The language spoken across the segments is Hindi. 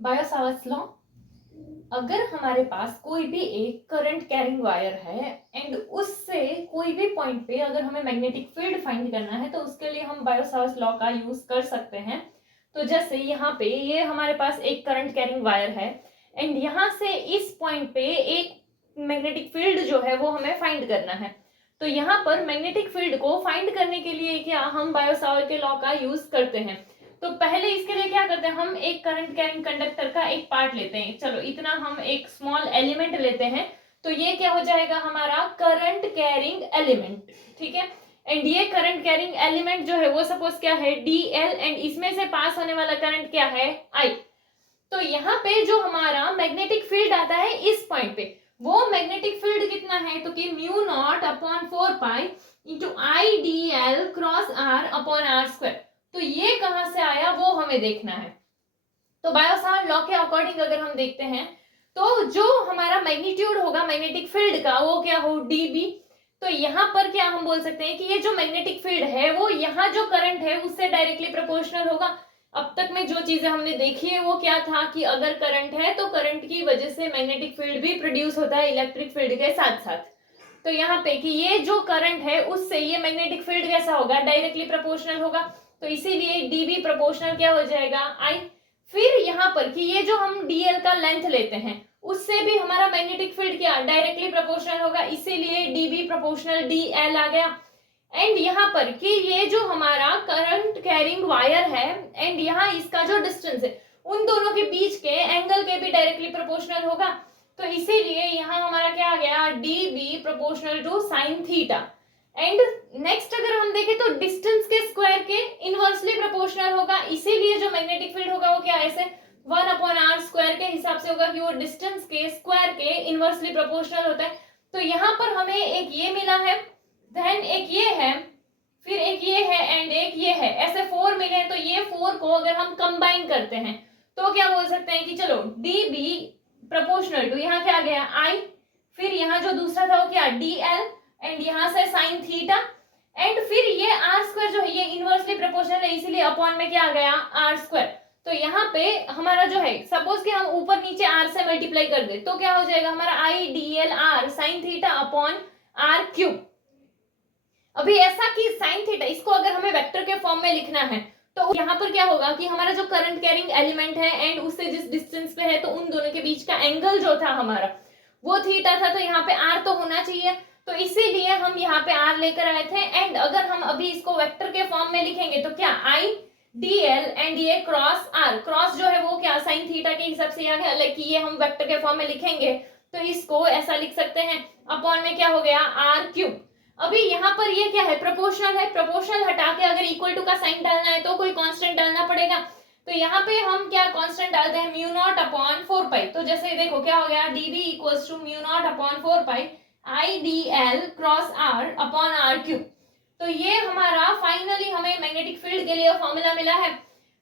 बायो सावर्ट्स लॉ, अगर हमारे पास कोई भी एक करंट कैरिंग वायर है एंड उससे कोई भी पॉइंट पे अगर हमें मैग्नेटिक फील्ड फाइंड करना है तो उसके लिए हम बायो सावर्ट्स लॉ का यूज कर सकते हैं। तो जैसे यहाँ पे ये हमारे पास एक करंट कैरिंग वायर है एंड यहाँ से इस पॉइंट पे एक मैग्नेटिक फील्ड जो है वो हमें फाइंड करना है। तो यहाँ पर मैग्नेटिक फील्ड को फाइंड करने के लिए क्या हम बायो सावर्ट के लॉ का यूज करते हैं। तो पहले इसके लिए क्या करते हैं, हम एक करंट कैरिंग कंडक्टर का एक पार्ट लेते हैं। चलो इतना हम एक स्मॉल एलिमेंट लेते हैं, तो ये क्या हो जाएगा हमारा करंट कैरिंग एलिमेंट, ठीक है। एंड ये करंट कैरिंग एलिमेंट जो है वो सपोज क्या है DL एंड इसमें से पास होने वाला करंट क्या है I। तो यहाँ पे जो हमारा मैग्नेटिक फील्ड आता है इस पॉइंट पे, वो मैग्नेटिक फील्ड कितना है तो कि mu not upon 4 pi into IDL cross R upon R square. तो ये कहां से आया वो हमें देखना है। तो बायो सावर्ट लॉ के अकॉर्डिंग अगर हम देखते हैं तो जो हमारा मैग्नीट्यूड होगा मैग्नेटिक फील्ड का वो क्या हो DB। तो यहाँ पर क्या हम बोल सकते हैं कि ये जो मैग्नेटिक फील्ड है वो यहाँ जो करंट है उससे डायरेक्टली प्रोपोर्शनल होगा। अब तक में जो चीजें हमने देखी है वो क्या था कि अगर करंट है तो करंट की वजह से मैग्नेटिक फील्ड भी प्रोड्यूस होता है इलेक्ट्रिक फील्ड के साथ साथ। तो यहाँ पे कि ये जो करंट है उससे ये मैग्नेटिक फील्ड कैसा होगा, डायरेक्टली प्रोपोर्शनल होगा। तो इसीलिए DB प्रोपोर्शनल क्या हो जाएगा I। फिर यहाँ पर कि ये जो हम DL का लेंथ लेते हैं उससे भी हमारा मैग्नेटिक फील्ड क्या डायरेक्टली प्रोपोर्शनल होगा, इसीलिए DB प्रोपोर्शनल DL आ गया। एंड यहाँ पर कि ये जो हमारा करंट कैरिंग वायर है एंड यहाँ इसका जो डिस्टेंस है उन दोनों के बीच के एंगल के भी डायरेक्टली प्रोपोर्शनल होगा। तो इसीलिए यहाँ हमारा क्या आ गया DB proportional to sine theta. And next अगर हम देखें तो डिस्टेंस के स्क्वायर के इनवर्सली प्रोपोर्शनल होगा, इसीलिए जो मैग्नेटिक फील्ड होगा वो क्या ऐसे 1/r स्क्वायर के हिसाब से होगा कि वो डिस्टेंस के स्क्वायर के इनवर्सली प्रोपोर्शनल होता है। तो यहाँ पर हमें एक ये मिला है, देन एक ये है, फिर एक ये है एंड एक ये है, ऐसे 4 मिले। तो ये 4 को अगर हम कंबाइन करते हैं तो क्या बोल सकते हैं कि चलो DB प्रोपोर्शनल टू यहाँ क्या आ गया I, फिर यहाँ जो दूसरा था वो क्या DL एंड यहाँ से साइन थीटा एंड फिर ये R स्क्वायर जो है ये इनवर्सली प्रोपोर्शनल है इसीलिए अपॉन में क्या आ गया R स्क्वायर। तो यहाँ पे हमारा जो है सपोज कि हम ऊपर नीचे R से मल्टीप्लाई कर दे तो क्या हो जाएगा हमारा IDL R sine theta upon R cube. अभी ऐसा कि साइन थीटा इसको अगर हमें वेक्टर के फॉर्म में लिखना है तो यहाँ पर क्या होगा कि हमारा जो करंट कैरिंग एलिमेंट है एंड उससे जिस डिस्टेंस पे है तो उन दोनों के बीच का एंगल जो था हमारा वो थीटा था, तो यहाँ पे R तो होना चाहिए। तो इसीलिए हम यहाँ पे R लेकर आए थे एंड अगर हम अभी इसको वेक्टर के फॉर्म में लिखेंगे तो क्या IDL एंड ये क्रॉस R, क्रॉस जो है वो क्या साइन थीटा के हिसाब से आ गया, लाइक ये हम वेक्टर के फॉर्म में लिखेंगे तो इसको ऐसा लिख सकते हैं अपॉन में क्या हो गया R क्यूब। अभी यहाँ पर ये क्या है प्रोपोर्शनल है, प्रोपोर्शनल हटा के अगर इक्वल टू का साइन डालना है तो कोई कांस्टेंट डालना पड़ेगा। तो यहाँ पे हम क्या कांस्टेंट डालते हैं म्यू नॉट अपॉन 4 पाई। तो जैसे देखो क्या हो गया DB equals to mu not upon 4 pi IDL cross R upon R cube. तो ये हमारा फाइनली हमें मैग्नेटिक फील्ड के लिए फॉर्मूला मिला है।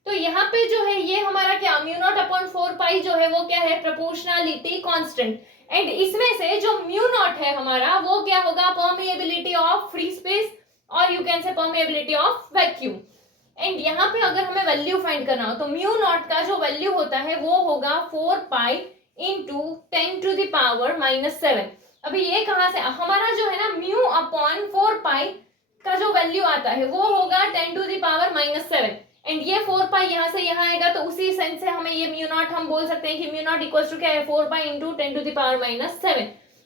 तो यहाँ पे जो है ये हमारा क्या म्यू नॉट अपॉन 4 पाई जो है वो क्या है प्रोपोर्शनलिटी कांस्टेंट एंड इसमें से जो म्यू नॉट है हमारा वो क्या होगा परमिएबिलिटी ऑफ फ्री स्पेस और you can say permeability of vacuum. And यहाँ पे अगर हमें वैल्यू फाइंड करना हो तो म्यू नॉट का जो वैल्यू होता है वो होगा 4 pi into 10 to the power -7। अभी ये कहां से हमारा जो है ना म्यू अपॉन 4 पाई का जो वैल्यू आता है वो होगा 10 टू द पावर -7 एंड ये 4 पाई यहाँ से यहाँ आएगा। तो उसी सेंस से हमें ये म्यू नॉट हम बोल सकते हैं कि म्यू नॉट इक्वल्स टू क्या है 4 pi into 10 to the power -7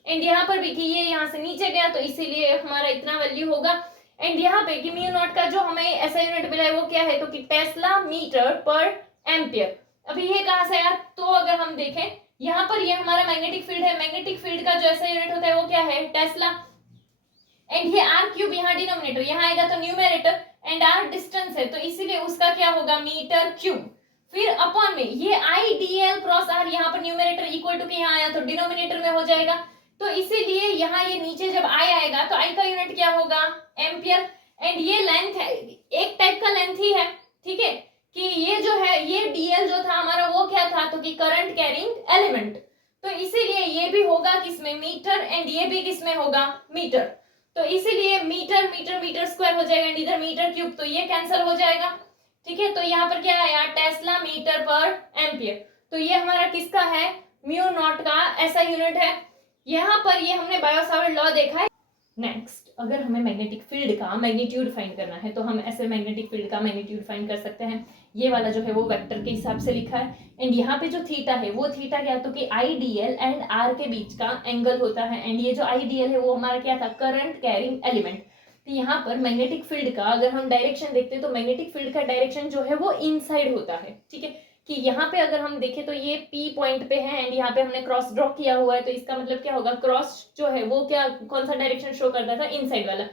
and यहाँ पर भी कि ये यहाँ से नीचे गया तो इसीलिए हमारा इतना वैल्यू होगा। एंड यहाँ पे कि म्यू नॉट का जो हमें ऐसा यूनिट मिला है वो क्या है तो कि टेस्ला मीटर पर एम्पियर। अभी ये कहाँ से आया तो अगर हम देखें यहाँ पर ये हमारा मैग्नेटिक फील्ड है, मैग्नेटिक फील्ड का जो ऐसा यूनिट होता है वो क्या है टेस्ला एंड ये R क्यूब यहाँ डिनोमिनेटर यहाँ आएगा तो न्यूमरेटर एंड R डिस्टेंस है तो इसीलिए उसका क्या होगा मीटर क्यूब। फिर अपॉन में ये IDL क्रॉस R यहाँ पर न्यूमरेटर इक्वल टू के यहाँ आया तो डिनोमिनेटर में हो जाएगा। तो इसीलिए यहाँ ये नीचे जब I आएगा तो I का यूनिट क्या होगा एम्पियर एंड ये लेंथ है एक टाइप का लेंथ ही है, ठीक है कि ये जो है ये DL जो था हमारा वो क्या था तो कि करंट कैरिंग एलिमेंट। तो इसीलिए ये भी होगा किसमें मीटर एंड ये भी किसमें होगा मीटर। तो इसीलिए मीटर मीटर मीटर स्क्वायर हो जाएगा एंड इधर मीटर क्यूब तो ये कैंसिल हो जाएगा, ठीक है। तो यहाँ पर क्या आया टेस्ला मीटर पर एम्पियर। तो ये हमारा किसका है, म्यू नॉट का ऐसा यूनिट है। यहाँ पर ये हमने बायो सावर्ट लॉ देखा है। नेक्स्ट, अगर हमें मैग्नेटिक फील्ड का मैग्नीट्यूड फाइंड करना है तो हम ऐसे मैग्नेटिक फील्ड का मैग्नीट्यूड फाइंड कर सकते हैं। ये वाला जो है वो वेक्टर के हिसाब से लिखा है, एंड यहाँ पे जो थीटा है वो थीटा क्या, तो कि आईडीएल एंड आर के बीच का एंगल होता है, एंड ये जो आईडीएल है वो हमारा क्या था, करंट कैरिंग एलिमेंट। तो यहाँ पर मैग्नेटिक फील्ड का अगर हम डायरेक्शन देखते हैं तो मैग्नेटिक फील्ड का डायरेक्शन जो है वो इनसाइड होता है, ठीक है। कि यहाँ पे अगर हम देखें तो ये P पॉइंट पे है एंड यहाँ पे हमने क्रॉस ड्रॉ किया हुआ है, तो इसका मतलब क्या होगा, क्रॉस जो है वो क्या, कौन सा डायरेक्शन शो करता था, इनसाइड वाला।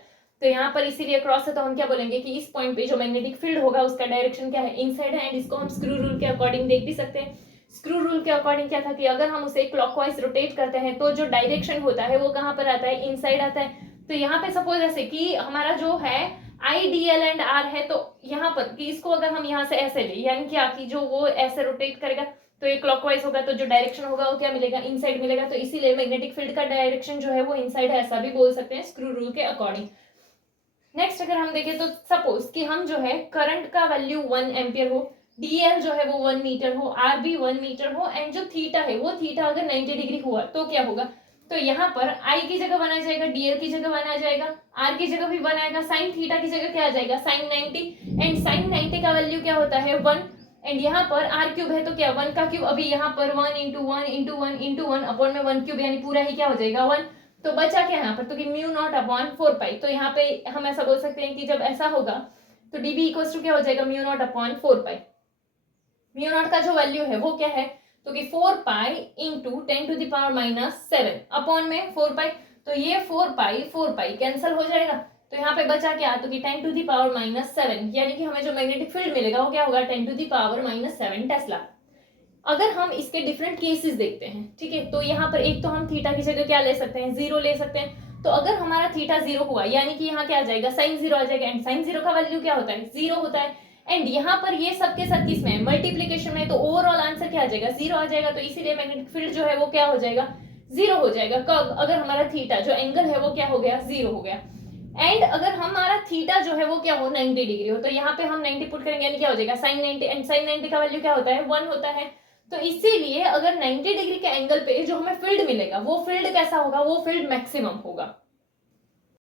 तो यहाँ पर इसीलिए क्रॉस है तो हम क्या बोलेंगे कि इस पॉइंट पे जो मैग्नेटिक फील्ड होगा उसका डायरेक्शन क्या है, इनसाइड है, एंड इसको हम स्क्रू रूल के अकॉर्डिंग देख भी सकते हैं। स्क्रू रूल के अकॉर्डिंग क्या था कि अगर हम उसे क्लॉकवाइज रोटेट करते हैं तो जो डायरेक्शन होता है वो कहाँ पर आता है, इनसाइड आता है। तो यहाँ पे सपोज ऐसे कि हमारा जो है आईडीएल एंड आर है, तो यहाँ पर कि इसको अगर हम यहाँ से ऐसे ले, यानी क्या कि जो वो ऐसे रोटेट करेगा तो ये क्लॉकवाइज होगा, तो जो डायरेक्शन होगा वो क्या मिलेगा, इनसाइड मिलेगा। तो इसीलिए मैग्नेटिक फील्ड का डायरेक्शन जो है वो इनसाइड है, ऐसा भी बोल सकते हैं स्क्रू रूल के अकॉर्डिंग। नेक्स्ट अगर हम देखें तो सपोज कि हम जो है करंट का वैल्यू 1 एम्पियर हो, डीएल जो है वो 1 मीटर हो, आर भी 1 मीटर हो, एंड जो थीटा है वो थीटा अगर 90 डिग्री हुआ तो क्या होगा, तो यहाँ पर आई की जगह बनाया जाएगा, डीएल की जगह बनाया जाएगा, आर की जगह भी बनाएगा, साइन थीटा की जगह क्या आ जाएगा, साइन 90, एंड साइन 90 का वैल्यू क्या होता है 1, एंड यहाँ पर आर क्यूब है तो क्या 1 का क्यूब, अभी यहाँ पर 1 इंटू 1 इंटू 1 इंटू 1 अपॉन में 1 क्यूब, यानी पूरा ही क्या हो जाएगा 1। तो बचा क्या यहाँ पर, तो कि म्यू नॉट अपॉन 4 पाई। तो यहाँ पे हम ऐसा बोल सकते हैं कि जब ऐसा होगा तो डीबी इक्वल टू क्या हो जाएगा, mu not upon 4 pi. Mu naught का जो वैल्यू है वो क्या है, तो कि 4 pi into 10 to the power -7 upon में 4 पाई। तो ये 4 पाई कैंसिल हो जाएगा, तो यहाँ पे बचा क्या, तो कि 10 टू द पावर -7, यानी कि हमें जो मैग्नेटिक फील्ड मिलेगा वो क्या होगा, 10 टू द पावर -7 टेस्ला। अगर हम इसके डिफरेंट केसेस देखते हैं, ठीक है, तो यहाँ पर एक तो हम थीटा की जगह क्या ले सकते हैं, 0 ले सकते हैं। तो अगर हमारा थीटा 0 हुआ, यानी कि यहाँ क्या आ जाएगा, साइन 0 आ जाएगा, एंड साइन 0 का वैल्यू क्या होता है, 0 होता है, एंड यहाँ पर ये सबके साथ किस में, मल्टीप्लीकेशन में, तो ओवरऑल आंसर क्या आ जाएगा, 0 आ जाएगा। तो इसीलिए मैग्नेटिक फील्ड जो है वो क्या हो जाएगा, 0 हो जाएगा। कब, अगर हमारा थीटा जो एंगल है वो क्या हो गया, 0 हो गया, एंड अगर हमारा थीटा जो है वो क्या हो, 90 डिग्री हो, तो यहाँ पे हम 90 पुट करेंगे, यानी क्या हो जाएगा, साइन 90, एंड साइन 90 का वैल्यू क्या होता है, 1 होता है। तो इसीलिए अगर 90 डिग्री के एंगल पे जो हमें फील्ड मिलेगा वो फील्ड कैसा होगा, वो फील्ड मैक्सिमम होगा।